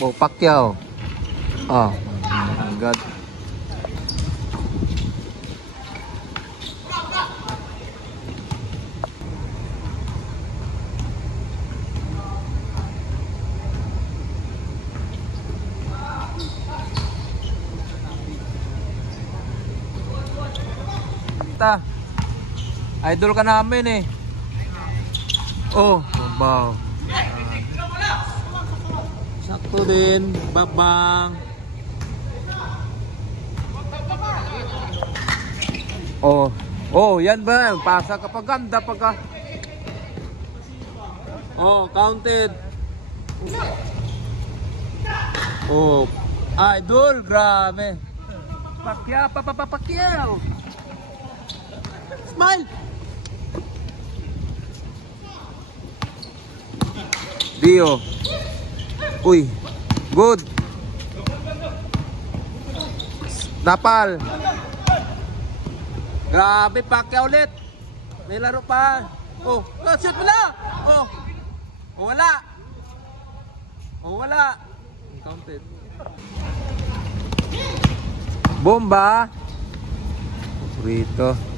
Oh, Pacquiao. Oh, my God. Idol ka namin eh. Oh, wow. Sakto din, babang. Oh, oh, yan ba? Pasa ka pa ganda pagka. Oh, counted. Oh, idol, grabe. Pacquiao, Pacquiao. Smile. Dio. Uy, good. Napal. Grabe, Pacquiao ulit. May laro pa. Oh, shoot mo na. Oh. Oh, wala. Oh, wala. Counted. Bomba. Rito.